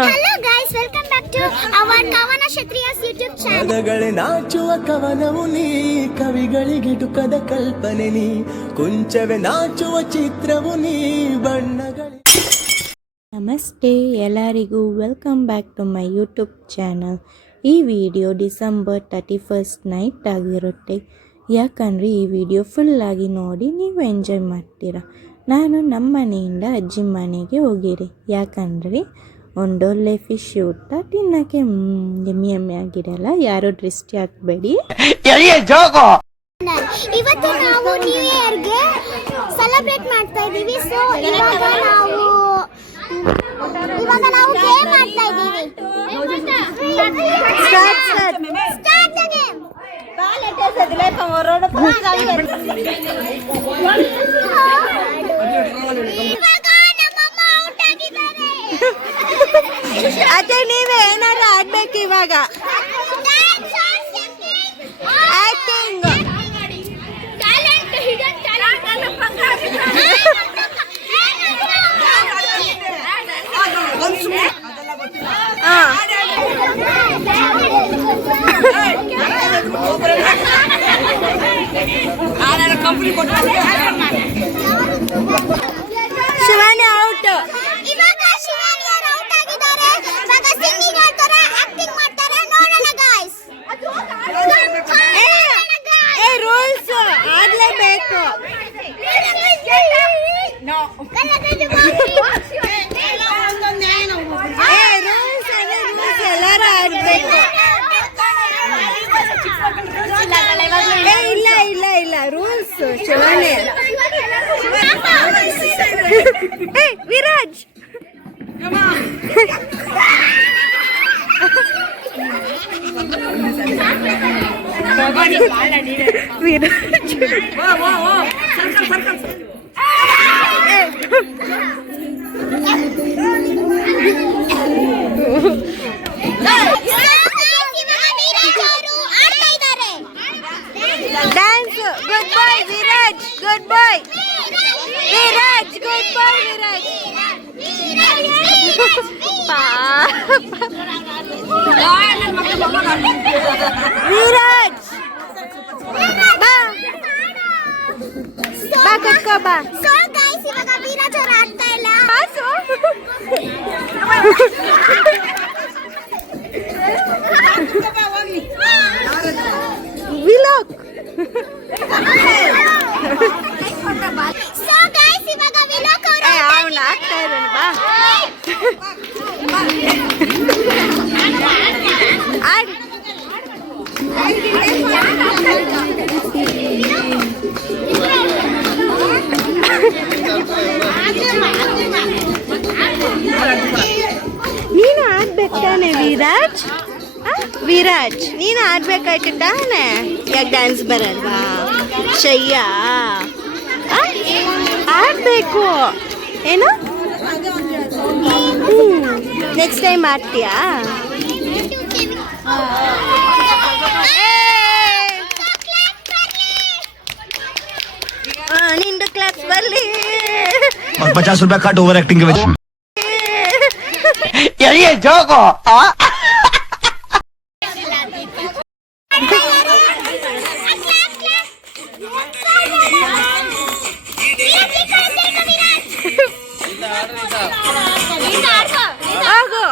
Hello guys, welcome back to our Kavana Kshatriyas YouTube channel. ಪದಗಳೇ ನಾಚುವ ಕವನವು ನೀ, ಕವಿಗಳಿಗೆ ಡುಕದ ಕಲ್ಪನೆ ನೀ, ಕೊಂಚವೇ ನಾಚುವ ಚಿತ್ರವು ನೀ, ಬಣ್ಣಗಳೇ. ನಮಸ್ತೆ ಎಲ್ಲರಿಗೂ, welcome back to my YouTube channel. ಈ ವಿಡಿಯೋ ಡಿಸೆಂಬರ್ 31st ನೈಟ್ ಆಗಿರುತ್ತೆ. ಯಾಕಂದರೆ ಈ ವಿಡಿಯೋ ಫುಲ್ಲಾಗಿ ನೋಡಿ ನೀವು ಎಂಜಾಯ್ ಮಾಡ್ತೀರಾ. ನಾನು ನಮ್ಮ ಮನೆಯಿಂದ ಅಜ್ಜಿ ಮನೆಗೆ ಹೋಗಿರಿ, ಯಾಕಂದರೆ ಒಂದೊಳ್ಳೆ ಫಿಶ್ ಊಟ ತಿನ್ನೋಕ್ಕೆ ಎಮ್ಮೆ ಆಗಿರಲ್ಲ. ಯಾರು ದೃಷ್ಟಿ ಹಾಕಬೇಡಿ. ಇವತ್ತು ನಾವು ನ್ಯೂ ಇಯರ್ಗೆ ಸೆಲೆಬ್ರೇಟ್ ಮಾಡ್ತಾ ಇದ್ದೀವಿ. ಸೊ ಇವಾಗ ನಾವು ಗೇಮ್ ಮಾಡ್ತಾ ಇದ್ದೀವಿ. Start the game. ಅದೇ ನೀವೇ ಏನಾದ್ರು ಆಡ್ಬೇಕು ಇವಾಗ. Acting Shivani out. ಇವಾಗ ಶಿವಾನಿ ಅವರು ಔಟ್ ಆಗಿದ್ದಾರೆ. ಇವಾಗ ಸಿಂಗಿಂಗ್ ಮಾಡ್ತಾರೆ, ಆಕ್ಟಿಂಗ್ ಮಾಡ್ತಾರೆ. ನೋಡೋಣ ಗಾಯ್ಸ್. ಏ ರೂಲ್ಸ್ ಆಡ್ಲೇಬೇಕು. ಎಲ್ಲರೂ ಆಡ್ಬೇಕು. ಇಲ್ಲ ಇಲ್ಲ ಇಲ್ಲ rules. Shivani Viraj dance. Good boy Viraj, good boy Viraj, good boy Viraj. Viraj ಬಾ ಬಾ ಕಟ್ಕೋ ಬಾ. ಸೊ ಗೈಸ್ ಇವಾಗ ವಿರಾಜ್ ಅವರು ಆಡ್ತಾ ಇಲ್ಲ. ವಿಲಾಕ್. ಸೊ ಗೈಸ್ ಇವಾಗ ವಿಲಾಕ್ ಅವರು ಅವನು ಆಗ್ತಾ ಇರೋಣ ಬಾ. ಆಡ್ ನೀನು ಆಡ್ಬೇಕು ತಾನೆ ವಿರಾಜ್. ವಿರಾಜ್ ನೀನು ಆಡ್ಬೇಕಾಯ್ತು ತಾನೆ. ಯಾಕೆ ಡ್ಯಾನ್ಸ್ ಬರಲ್ವಾ? ಶಯ್ಯ ಆಡ್ಬೇಕು ಏನು? ನೆಕ್ಸ್ಟ್ ಟೈಮ್ ಆಡ್ತೀಯಾ? ನಿಂದು ಕ್ಲಾಸ್ ಬರ್ಲಿ. 50 रुपया कट ओवर एक्टिंग के वजह ये जोको ಹೋಗು.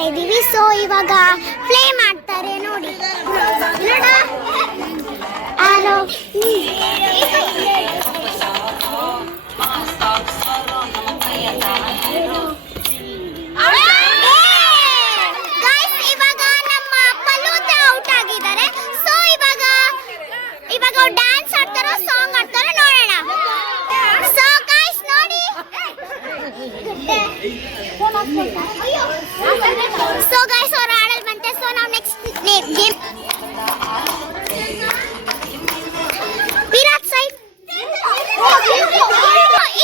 ಮಾಡ್ತಾ ಇದೀವಿ. ಸೊ ಇವಾಗ ಪ್ಲೇ ಮಾಡ್ತಾರೆ ನೋಡಿ. ಹಲೋ ಗೈಸ್, ಇವಾಗ ನಮ್ಮ ಪಲ್ಲೂತ ಔಟ್ ಆಗಿದ್ದಾರೆ. ಸೊ ಇವಾಗ ಡ್ಯಾನ್ಸ್ ಆಡ್ತಾರೋ ಸಾಂಗ್ ಆಡ್ತಾರೋ ನೋಡೋಣ. ಸೊ ಗೈಸ್ ನೋಡಿ. ಸೊ ಗೈಸ್ ಅವ್ರು ಆಡಲ್ ಬಂತೆ. ಸೊ ನಾವು ನೆಕ್ಸ್ಟ್ ಗೇಮ್ ವಿರಾಟ್ ಸೈಡ್.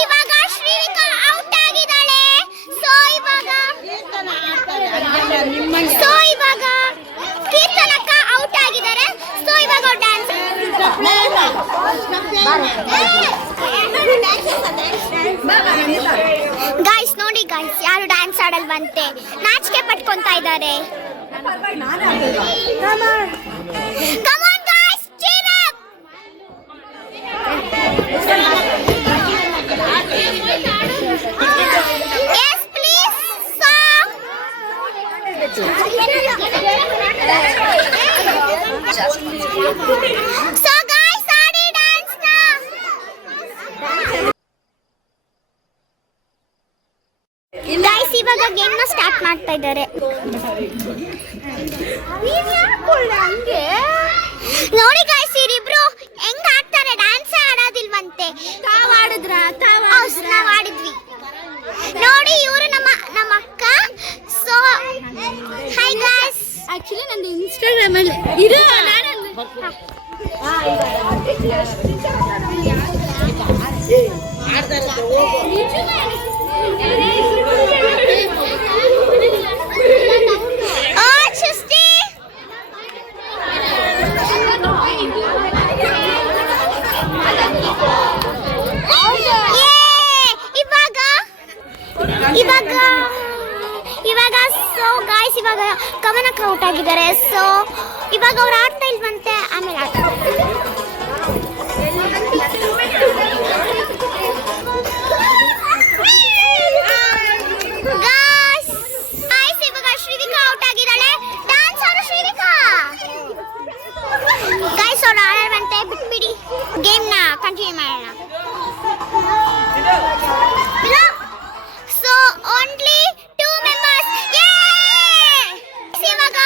ಇವಾಗ ಶ್ರೀವಿಕಾ ಔಟ್ ಆಗಿದ್ದಾಳೆ. ಸೊ ಇವಾಗ ಕೀರ್ತನಕ್ಕ ಔಟ್ ಆಗಿದ್ದಾರೆ. ಸೊ ಇವಾಗ ಡ್ಯಾನ್ಸ್ ಗೈಸ್ ನೋಡಿ ಗೈಸ್, ಯಾರು ಡ್ಯಾನ್ಸ್ ಆಡಲ್ವಂತೆ, ನಾಚಿಕೆ ಪಟ್ಕೊಂತ ಇದ್ದಾರೆ. Come on guys, cheer up. Yes please, song. So guys, aadi dance na. Guys ಇವಾಗ ಗೇಮ್ ನ ಸ್ಟಾರ್ಟ್ ಮಾಡ್ತಾ ಇದ್ದಾರೆ. ನೋಡಿ ಗೈಸ್, ಇವರಿಬ್ರು ಹೆಂಗ್ ಆಡ್ತಾರೆ, ಡ್ಯಾನ್ಸ್ ಆಡೋದಿಲ್ವಂತೆ. ನಾವ್ ಆಡಿದ್ವಿ ನೋಡಿ. ಇವರು ನಮ್ಮ ಅಕ್ಕ. So high guys. ಆಕ್ಚುಲಿ ನಂದು ಇನ್ಸ್ಟಾಗ್ರಾಮ್ ಅಲ್ಲಿ ಇರೋ ಇವಾಗ ಸೊ ಗಾಯ್ಸ್, ಇವಾಗ ಕವನಕ್ಕೆ ಔಟ್ ಆಗಿದ್ದಾರೆ. ಸೊ ಇವಾಗ ಅವ್ರು ಆಡ್ತಾ ಇಲ್ವಂತೆ, ಆಮೇಲೆ ಇವಾಗ ಶ್ರೀವಿಕಾ ಔಟ್ ಆಗಿದ್ದಾಳೆ. ಡ್ಯಾನ್ಸ್ ಆಡೋ ಶ್ರೀವಿಕಾ. ಗಾಯ್ಸ್ ಅವ್ರು ಆಡಲ್ವಂತೆ, ಬಿಟ್ಬಿಡಿ, ಗೇಮ್ ನ ಕಂಟಿನ್ಯೂ ಮಾಡೋಣ. So only 2 members. ಇವಾಗ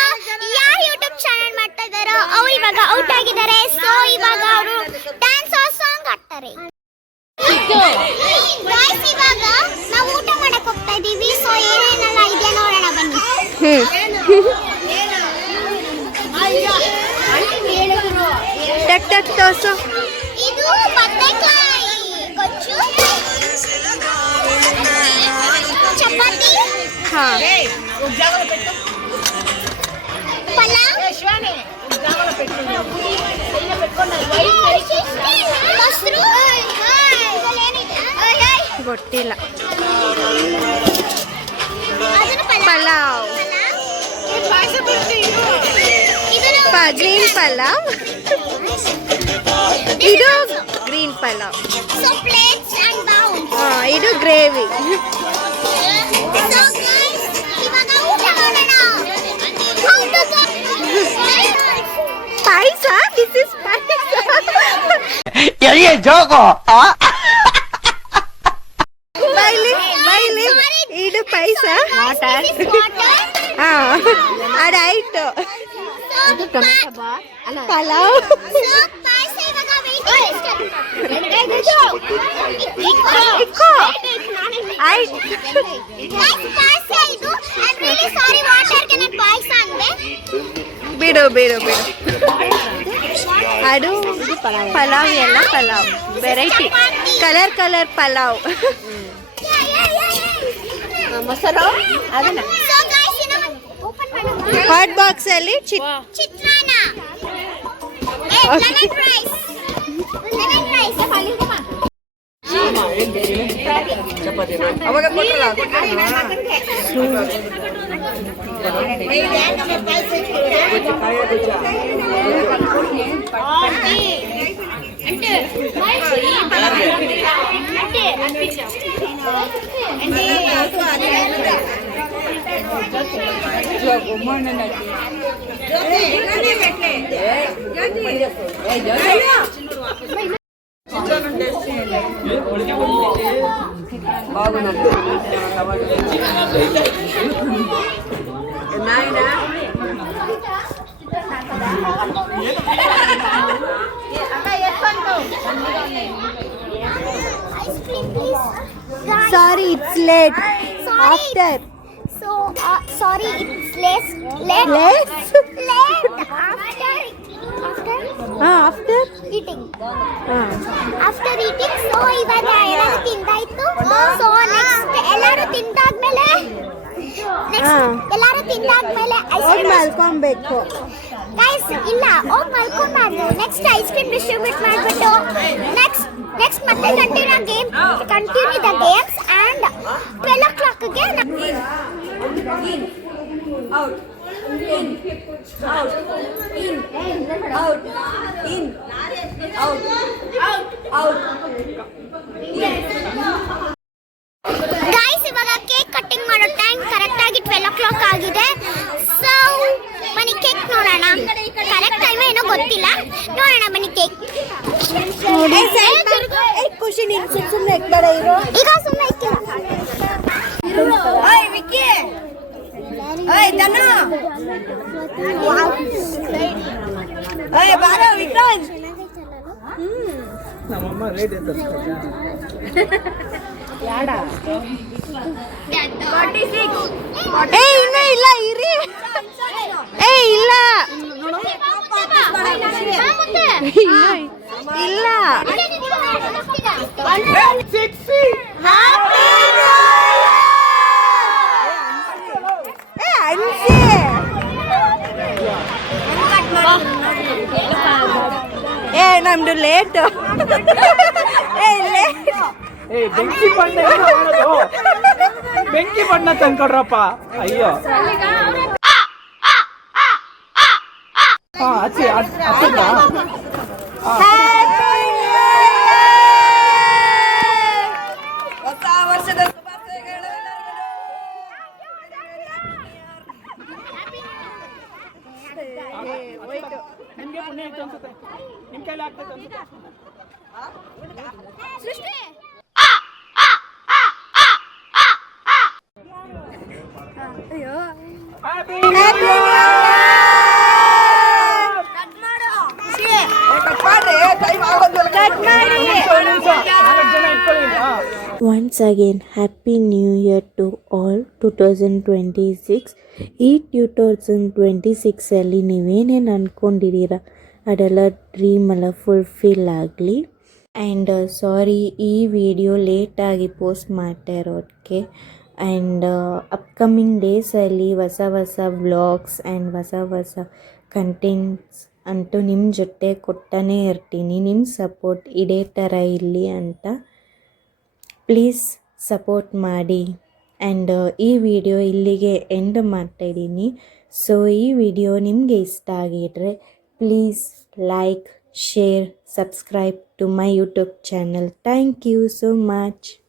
ಯಾರು ಯೂಟ್ಯೂಬ್ ಚಾನೆಲ್ ಮಾಡ್ತಾ ಇದ್ದಾರೋ ಅವ್ರು ಇವಾಗ ಔಟ್ ಆಗಿದ್ದಾರೆ. ಸೊ ಇವಾಗ ಅವರು ಡ್ಯಾನ್ಸ್ ಸಾಂಗ್ ಆಡ್ತಾರೆ. ಗೈಸ್ ಇವಾಗ ನಾವು ಊಟ ಮಾಡಕ್ ಹೋಗ್ತಾ ಇದೀವಿ. ಸೊ ಏನೇನೆಲ್ಲ ಇದೆ ನೋಡೋಣ ಬನ್ನಿ. ಇದು ಬದನೆಕಾಯಿ ಗೊಜ್ಜು, ಚಪಾತಿ, ಪಲಾವ್, ಮೊಸರು, ಗೊತ್ತಿಲ್ಲ. ಪಲಾವ್, ಗ್ರೀನ್ ಪಲಾವ್, ಇದು green pulao. So plates and bowls. ಇದು ಗ್ರೇವಿ. So guys, ಇವಾಗ ಊಟ ಮಾಡೋಣ. ಪಾಯಸ, ದಿಸ್ ಇಸ್ ಪಾಯಸ. ಬೈಲಿ ಇದು ಪಾಯಸ. ಅದಾಯ್ತು. ಪಲಾವ್. ಪಾಯಸ ಇವಾಗ ಬಿಡು ಅದು ಪಲಾವ್ ಎಲ್ಲ ಪಲಾವ್ ವೆರೈಟಿ, ಕಲರ್ ಪಲಾವ್. ಮೊಸರು ಅದನ್ನ ಹಾಟ್ ಬಾಕ್ಸ್ ಅಲ್ಲಿ ಚಿತ್ರಾನ್ನ, ಅವಾಗ ಕೊಟ್ಟಲ್ಲ Ice cream, please. Guys, Sorry, it's late. sorry. After. So, sorry, it's late. Late. Late? Late. After After? eating. After eating, so ಇವಾಗ ಎಲ್ಲರೂ ತಿಂದಾಯ್ತು. So next ಎಲ್ಲರೂ ತಿಂದಾದ್ಮೇಲೆ ಎಲ್ಲರೂ ತಿಂದಾದ್ಮೇಲೆ ಐಸ್ ಹೋಗಿ ಕ್ರೀಮ್ ಮಲ್ಕೊಬೇಕು. ಗೈಸ್ ಇಲ್ಲ ಹೋಗಿ ಮಲ್ಕೊಂಬಾರ್ದು. ನೆಕ್ಸ್ಟ್ ಐಸ್ ಕ್ರೀಮ್ ಡಿಸ್ಟ್ರಿಬ್ಯೂಟ್ ಮಾಡ್ಬಿಟ್ಟು ನೆಕ್ಸ್ಟ್ ಮತ್ತೆ ಕಂಟಿನ್ಯೂ ದ ಗೇಮ್ಸ್ ಅಂಡ್ 12 o'clockಗೆ ಗೈಸ್ ಇವಾಗ ಕೇಕ್ ಕಟ್ಟಿಂಗ್ ಮಾಡೋ ಟೈಮ್ ಕರೆಕ್ಟ್ ಆಗಿ 12 o'clock ಆಗಿದೆ. ಸೊ ಬನ್ನಿ ಕೇಕ್ ನೋಡೋಣ. ಕರೆಕ್ಟ್ ಟೈಮ್ ಏನೋ ಗೊತ್ತಿಲ್ಲ, ನೋಡೋಣ ಬನ್ನಿ ಕೇಕ್ ನೋಡಿ ಖುಷಿ ನೀನು ಸುಮ್ಮನೆ ಕಡೆ ಇರೋ. ಈಗ ಸುಮ್ಮನೆ ಇಕ್ಕಿಲ್ಲ. ಓಯ್ ವಿಕ್ಕಿ, ಓಯ್ ಧನು, ಓಯ್ ಬಾರೋ ವಿಕ್ರಾಂತ್. ನಮ್ಮಮ್ಮ ರೇಟ್ ಇನ್ನ ಇಲ್ಲ ಇರಿ. ಇಲ್ಲ ಇಲ್ಲ. ನಮ್ದು ಲೇಟ್. ಬೆಂಕಿ ಬಣ್ಣ ತಂದ್ಕೊಡ್ರಪ್ಪ. ಅಯ್ಯೋ ಹಚ್ಚಿ ಹೊಸ ವರ್ಷದ ಶುಭಾಶಯಗಳು. ನಿಮ್ಗೆ ಪುಣ್ಯ ಇತ್ತು ಅನ್ಸುತ್ತೆ, ನಿಮ್ ಕೈಲಿ ಆಗ್ತೈತೆ ಅನ್ಸುತ್ತೆ. ಸೃಷ್ಟಿ Once again, Happy New Year to all 2026. ಈ 2026ಅಲ್ಲಿ ನೀವೇನೇನು ಅಂದ್ಕೊಂಡಿದ್ದೀರ ಅದೆಲ್ಲ ಡ್ರೀಮ್ ಎಲ್ಲ ಫುಲ್ಫಿಲ್ ಆಗಲಿ. ಆ್ಯಂಡ್ ಸಾರಿ ಈ ವಿಡಿಯೋ ಲೇಟಾಗಿ ಪೋಸ್ಟ್ ಮಾಡ್ತಾ ಇರೋದಕ್ಕೆ. ಆ್ಯಂಡ್ ಅಪ್ಕಮಿಂಗ್ ಡೇಸಲ್ಲಿ ಹೊಸ ವ್ಲಾಗ್ಸ್ ಆ್ಯಂಡ್ ಹೊಸ ಕಂಟೆಂಟ್ಸ್ ಅಂತೂ ನಿಮ್ಮ ಜೊತೆ ಕೊಡ್ತಾನೇ ಇರ್ತೀನಿ. ನಿಮ್ಮ ಸಪೋರ್ಟ್ ಇದೇ ಥರ ಇರಲಿ ಅಂತ ಪ್ಲೀಸ್ ಸಪೋರ್ಟ್ ಮಾಡಿ. ಆ್ಯಂಡ್ ಈ ವಿಡಿಯೋ ಇಲ್ಲಿಗೆ ಎಂಡ್ ಮಾಡ್ತಾಯಿದ್ದೀನಿ. ಸೊ ಈ ವಿಡಿಯೋ ನಿಮಗೆ ಇಷ್ಟ ಆಗಿದ್ರೆ please like, share, subscribe to my YouTube channel. Thank you so much.